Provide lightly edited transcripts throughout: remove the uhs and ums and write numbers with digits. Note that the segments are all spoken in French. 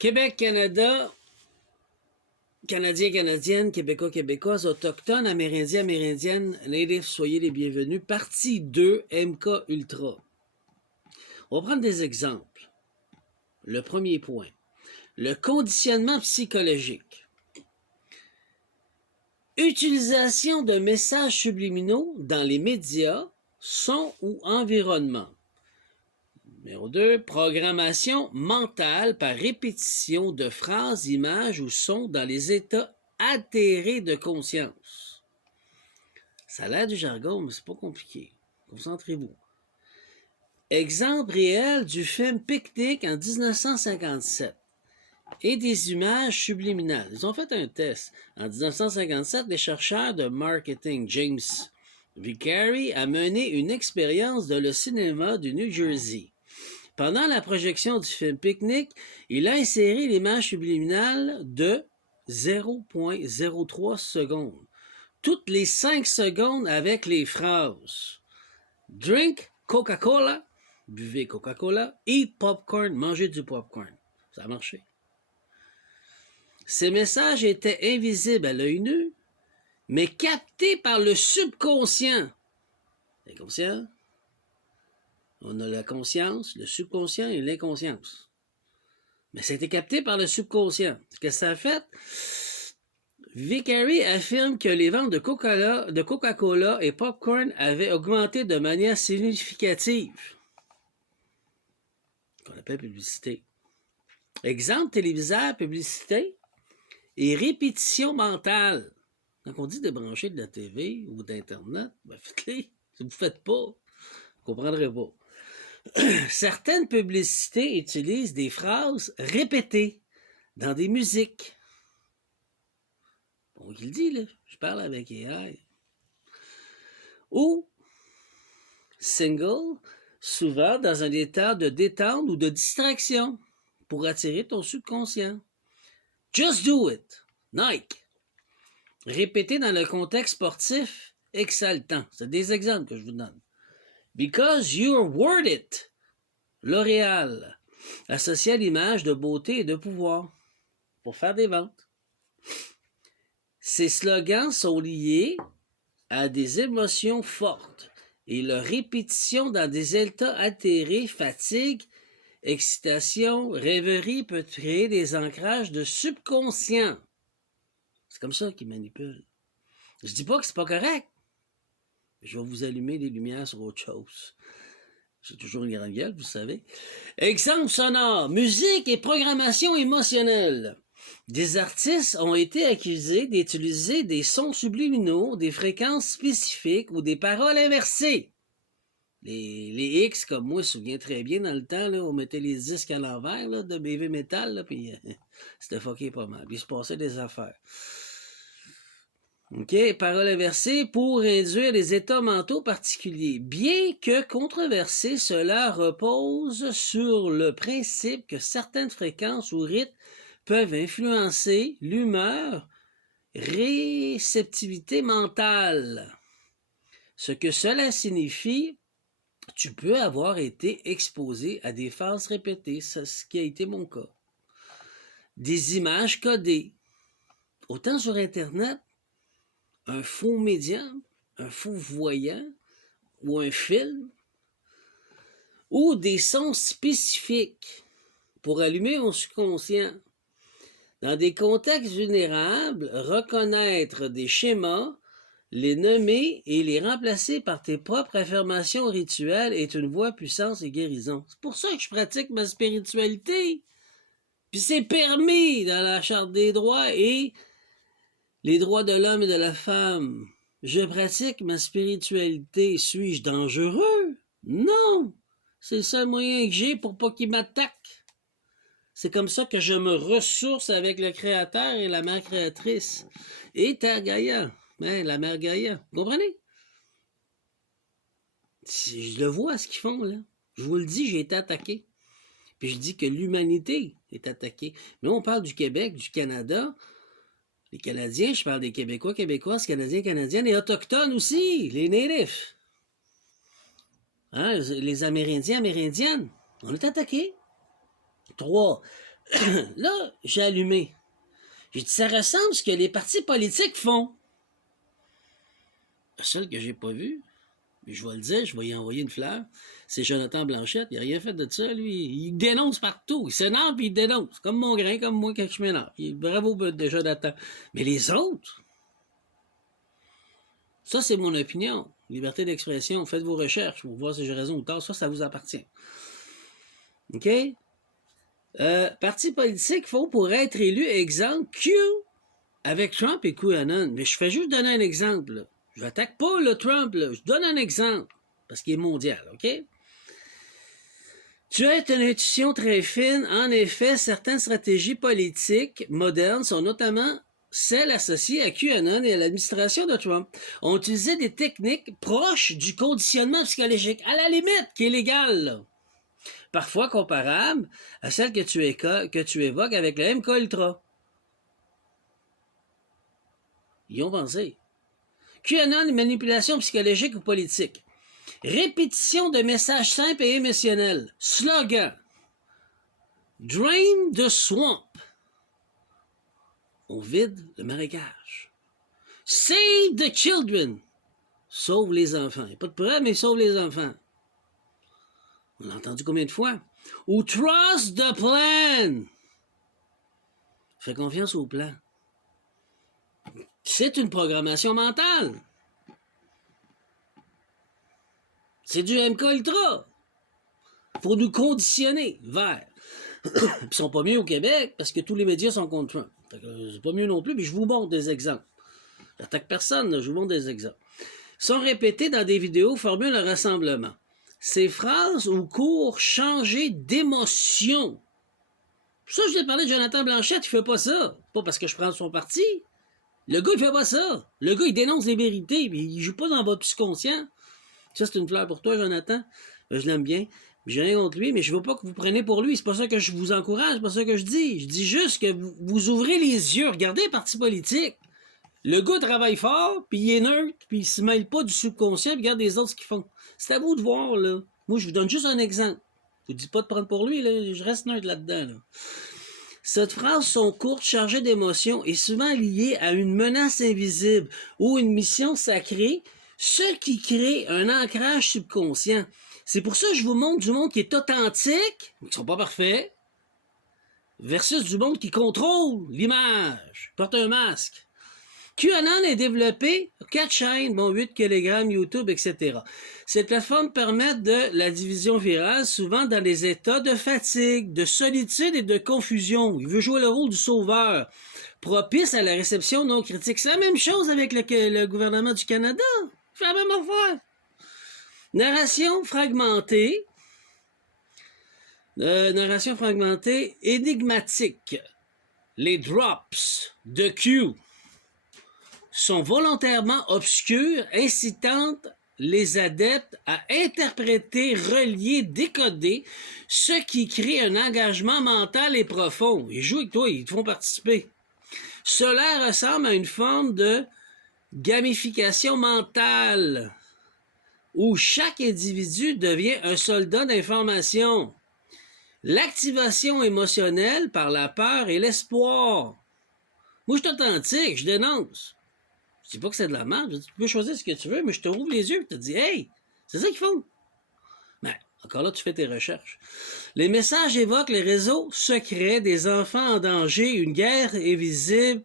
Québec, Canada, Canadiens, Canadiennes, Québécois, Québécoises, Autochtones, Amérindiens, Amérindiennes, Natifs, soyez les bienvenus. Partie 2, MK Ultra. On va prendre des exemples. Le premier point, le conditionnement psychologique. Utilisation de messages subliminaux dans les médias, son ou environnement. Numéro 2, programmation mentale par répétition de phrases, images ou sons dans les états altérés de conscience. Ça a l'air du jargon, mais c'est pas compliqué. Concentrez-vous. Exemple réel du film Picnic en 1957 et des images subliminales. Ils ont fait un test. En 1957, les chercheurs de marketing James Vicary a mené une expérience dans le cinéma du New Jersey. Pendant la projection du film Picnic, il a inséré l'image subliminale de 0,03 secondes. Toutes les 5 secondes avec les phrases « Drink Coca-Cola »,« Buvez Coca-Cola »,« Eat popcorn »,« Mangez du popcorn ». Ça a marché. Ces messages étaient invisibles à l'œil nu, mais captés par le subconscient. L'inconscient, on a la conscience, le subconscient et l'inconscience. Mais ça a été capté par le subconscient. Ce que ça a fait, Vicary affirme que les ventes de Coca-Cola et popcorn avaient augmenté de manière significative. Qu'on appelle publicité. Exemple téléviseur, publicité et répétition mentale. Quand on dit de brancher de la TV ou d'Internet, ben faites-les. Si vous ne faites pas, vous ne comprendrez pas. Certaines publicités utilisent des phrases répétées dans des musiques. Bon, il dit, là, je parle avec AI. Ou single, souvent dans un état de détente ou de distraction pour attirer ton subconscient. Just do it. Nike. Répété dans le contexte sportif exaltant. C'est des exemples que je vous donne. Because you're worth it. L'Oréal. Associé à l'image de beauté et de pouvoir pour faire des ventes. Ces slogans sont liés à des émotions fortes et leur répétition dans des états altérés, fatigue, excitation, rêverie peut créer des ancrages de subconscient. C'est comme ça qu'ils manipulent. Je dis pas que c'est pas correct. Je vais vous allumer des lumières sur autre chose. J'ai toujours une grande gueule, vous savez. Exemple sonore, musique et programmation émotionnelle. Des artistes ont été accusés d'utiliser des sons subliminaux, des fréquences spécifiques ou des paroles inversées. Les X, comme moi, je me souviens très bien, dans le temps, là, on mettait les disques à l'envers là, de BV Metal, là, puis c'était fucké pas mal. Puis il se passait des affaires. OK, paroles inversées pour induire des états mentaux particuliers. Bien que controversé, cela repose sur le principe que certaines fréquences ou rythmes peuvent influencer l'humeur, réceptivité mentale. Ce que cela signifie, tu peux avoir été exposé à des phrases répétées, c'est ce qui a été mon cas. Des images codées, autant sur Internet, un faux médium, un faux voyant ou un film, ou des sons spécifiques pour allumer mon subconscient. Dans des contextes vulnérables, reconnaître des schémas, les nommer et les remplacer par tes propres affirmations rituelles est une voie puissance et guérison. C'est pour ça que je pratique ma spiritualité. Puis c'est permis dans la Charte des droits et les droits de l'homme et de la femme. Je pratique ma spiritualité. Suis-je dangereux? Non! C'est le seul moyen que j'ai pour pas qu'il m'attaque. C'est comme ça que je me ressource avec le Créateur et la Mère Créatrice. Et Terre Gaïa. Ben, la Mère Gaïa. Vous comprenez? Je le vois, ce qu'ils font, là. Je vous le dis, j'ai été attaqué. Puis je dis que l'humanité est attaquée. Mais on parle du Québec, du Canada. Les Canadiens, je parle des Québécois, Québécoises, Canadiens, Canadiennes, et Autochtones aussi, les Natifs. Hein, les Amérindiens, Amérindiennes. On est attaqués. 3. Là, j'ai allumé. J'ai dit, ça ressemble à ce que les partis politiques font. Le seul que j'ai pas vu, mais je vais le dire, je vais y envoyer une fleur, c'est Jonathan Blanchette. Il n'a rien fait de ça, lui. Il dénonce partout. Il s'énerve et il dénonce. Comme mon grain, comme moi quand je m'énerve. Bravo de Jonathan. Mais les autres, ça, c'est mon opinion. Liberté d'expression. Faites vos recherches pour voir si j'ai raison ou tort. Ça vous appartient. OK? Parti politique, faut pour être élu, exemple, Q avec Trump et QAnon. Mais je fais juste donner un exemple. Là. Je n'attaque pas le Trump. Là. Je donne un exemple. Parce qu'il est mondial. OK? Tu as une intuition très fine. En effet, certaines stratégies politiques modernes sont notamment celles associées à QAnon et à l'administration de Trump, ont utilisé des techniques proches du conditionnement psychologique, à la limite, qui est légal, là. Parfois comparables à celles que tu évoques avec le MK Ultra. Ils ont pensé. QAnon et manipulation psychologique ou politique. Répétition de messages simples et émotionnels. Slogan. Drain the swamp. On vide le marécage. Save the children. Sauve les enfants. Il n'y a pas de preuve, mais sauve les enfants. On l'a entendu combien de fois? Ou trust the plan. Fais confiance au plan. C'est une programmation mentale. C'est du MK Ultra. Faut nous conditionner vers. Ils sont pas mieux au Québec parce que tous les médias sont contre Trump. C'est pas mieux non plus, mais je vous montre des exemples. J'attaque personne, là, je vous montre des exemples. Sont répétés dans des vidéos, formule un rassemblement. Ces phrases ou cours changés d'émotion. Ça, je t'ai parlé de Jonathan Blanchette, il fait pas ça. Pas parce que je prends son parti. Le gars, il fait pas ça. Le gars, il dénonce les vérités, mais il joue pas dans votre subconscient. Ça, c'est une fleur pour toi, Jonathan. Je l'aime bien. J'ai rien contre lui, mais je veux pas que vous preniez pour lui. C'est pas ça que je vous encourage, c'est pas ça que je dis. Je dis juste que vous ouvrez les yeux. Regardez les partis politiques. Le gars travaille fort, puis il est neutre, puis il se mêle pas du subconscient, puis regarde les autres ce qu'ils font. C'est à vous de voir, là. Moi, je vous donne juste un exemple. Je vous dis pas de prendre pour lui, là. Je reste neutre là-dedans, là. Cette phrase sont courtes, chargée d'émotions et souvent liée à une menace invisible ou une mission sacrée, ce qui crée un ancrage subconscient. C'est pour ça que je vous montre du monde qui est authentique, mais qui ne sont pas parfaits, versus du monde qui contrôle l'image, porte un masque. QAnon est développé 4 chaînes, 8 kg, YouTube, etc. Ces plateformes permettent de la division virale, souvent dans des états de fatigue, de solitude et de confusion. Il veut jouer le rôle du sauveur, propice à la réception non critique. C'est la même chose avec le gouvernement du Canada. Il fait la même affaire. Narration fragmentée. Narration fragmentée, énigmatique. Les drops de Q sont volontairement obscures, incitant les adeptes à interpréter, relier, décoder, ce qui crée un engagement mental et profond. Ils jouent avec toi, ils te font participer. Cela ressemble à une forme de gamification mentale, où chaque individu devient un soldat d'information. L'activation émotionnelle par la peur et l'espoir. Moi, je suis authentique, je dénonce. Je dis pas que c'est de la merde, tu peux choisir ce que tu veux, mais je te rouvre les yeux et te dis, hey, c'est ça qu'ils font. Mais encore là, tu fais tes recherches. Les messages évoquent les réseaux secrets des enfants en danger, une guerre invisible,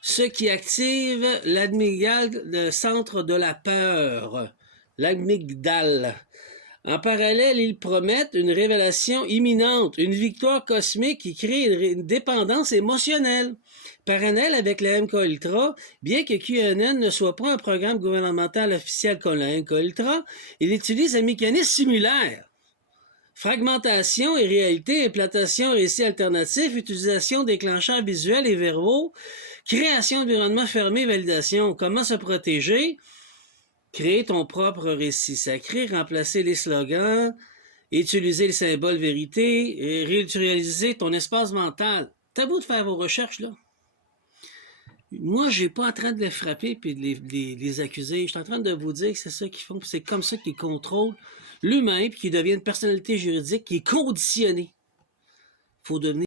ce qui active l'amygdale, le centre de la peur, l'amygdale. En parallèle, ils promettent une révélation imminente, une victoire cosmique qui crée une dépendance émotionnelle. Parallèle avec la MK Ultra, bien que QAnon ne soit pas un programme gouvernemental officiel comme la MK Ultra, il utilise un mécanisme similaire. Fragmentation et réalité, implantation récits alternatifs, utilisation déclencheurs visuels et verbaux, création d'environnement fermé, validation. Comment se protéger? Créer ton propre récit sacré, remplacer les slogans, utiliser les symboles vérité, et réutiliser ton espace mental. T'as beau de faire vos recherches, là. Moi, je n'ai pas en train de les frapper et de les accuser. Je suis en train de vous dire que c'est ça qu'ils font. C'est comme ça qu'ils contrôlent l'humain et qu'ils deviennent une personnalité juridique qui est conditionnée. Il faut devenir